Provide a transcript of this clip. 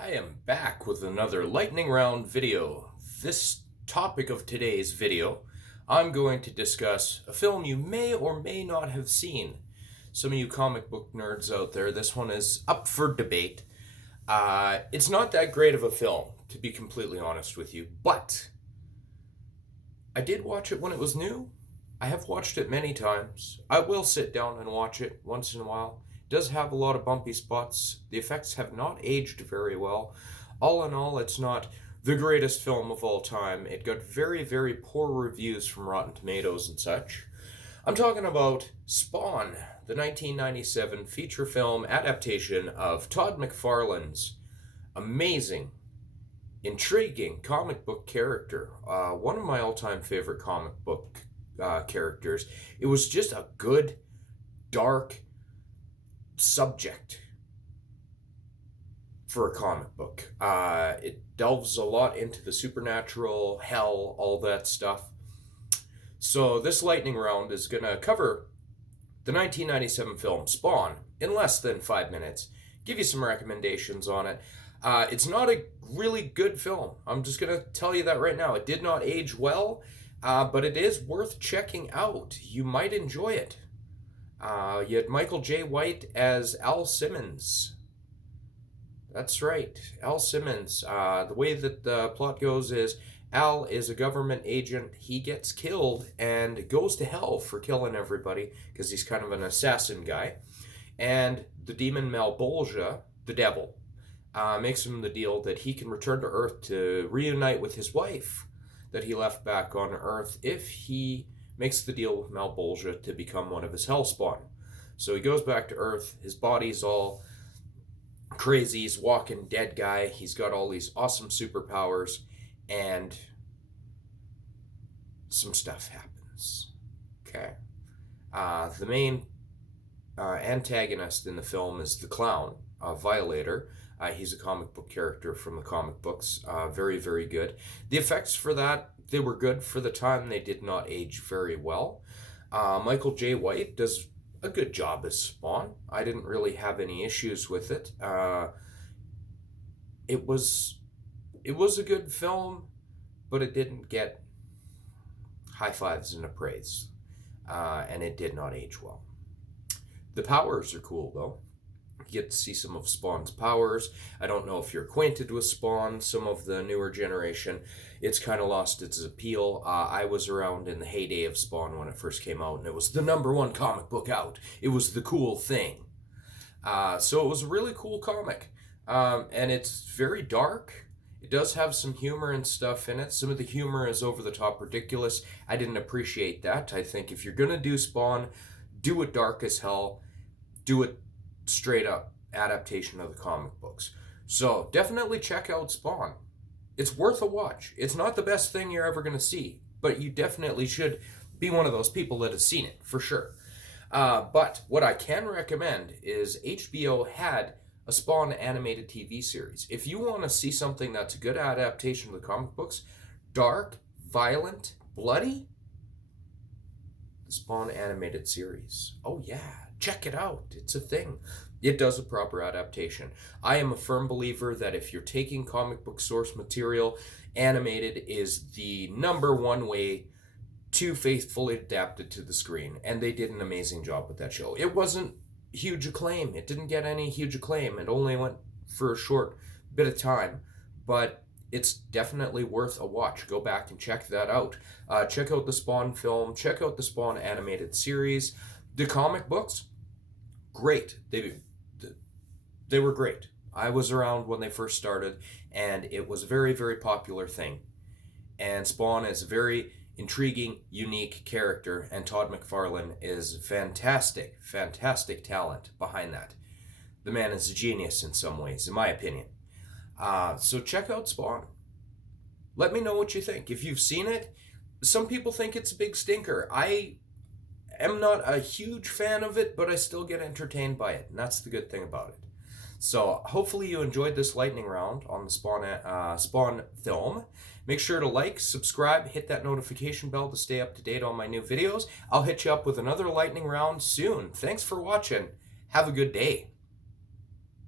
I am back with another lightning round video. This topic of today's video, I'm going to discuss a film you may or may not have seen. Some of you comic book nerds out there, this one is up for debate. It's not that great of a film, to be completely honest with you, but I did watch it when it was new. I have watched it many times. I will sit down and watch it once in a while. It does have a lot of bumpy spots. The effects have not aged very well. All in all, it's not the greatest film of all time. It got very, very poor reviews from Rotten Tomatoes and such. I'm talking about Spawn, the 1997 feature film adaptation of Todd McFarlane's amazing, intriguing comic book character. One of my all-time favorite comic book characters. It was just a good, dark subject for a comic book. It delves a lot into the supernatural, hell, all that stuff. So this lightning round is going to cover the 1997 film Spawn in less than 5 minutes. Give you some recommendations on it. It's not a really good film. I'm just going to tell you that right now. It did not age well, but it is worth checking out. You might enjoy it. You had Michael J. White as Al Simmons. That's right, Al Simmons. The way that the plot goes is Al is a government agent. He gets killed and goes to hell for killing everybody because he's kind of an assassin guy. And the demon Malbolgia, the devil, makes him the deal that he can return to Earth to reunite with his wife that he left back on Earth if he makes the deal with Malbolgia to become one of his Hellspawn. So he goes back to Earth. His body's all crazy. He's walking dead guy. He's got all these awesome superpowers, and some stuff happens. Okay. The main antagonist in the film is the Clown, Violator. He's a comic book character from the comic books. Very, very good. The effects for that, they were good for the time. They did not age very well. Michael J. White does a good job as Spawn. I didn't really have any issues with it. It was a good film, but it didn't get high fives and praise. And it did not age well. The powers are cool, though. You get to see some of Spawn's powers. I don't know if you're acquainted with Spawn, some of the newer generation. It's kind of lost its appeal. I was around in the heyday of Spawn when it first came out, and it was the #1 comic book out. It was the cool thing. So it was a really cool comic. And it's very dark. It does have some humor and stuff in it. Some of the humor is over the top ridiculous. I didn't appreciate that. I think if you're going to do Spawn, do it dark as hell. Do it straight up adaptation of the comic books. So definitely check out Spawn. It's worth a watch. It's not the best thing you're ever going to see, but you definitely should be one of those people that has seen it, for sure. But what I can recommend is HBO had a Spawn animated TV series. If you want to see something that's a good adaptation of the comic books, dark, violent, bloody, the Spawn animated series. Oh yeah, check it out. It's a thing. It does a proper adaptation. I am a firm believer that if you're taking comic book source material, animated is the #1 way to faithfully adapt it to the screen. And they did an amazing job with that show. It wasn't huge acclaim. It didn't get any huge acclaim. It only went for a short bit of time. But it's definitely worth a watch. Go back and check that out. Check out the Spawn film. Check out the Spawn animated series. The comic books, great. They were great. I was around when they first started, and it was a very, very popular thing. And Spawn is a very intriguing, unique character, and Todd McFarlane is fantastic, fantastic talent behind that. The man is a genius in some ways, in my opinion. So check out Spawn. Let me know what you think. If you've seen it, some people think it's a big stinker. I am not a huge fan of it, but I still get entertained by it, and that's the good thing about it. So hopefully you enjoyed this lightning round on the Spawn film. Make sure to like, subscribe, hit that notification bell to stay up to date on my new videos. I'll hit you up with another lightning round soon. Thanks for watching. Have a good day.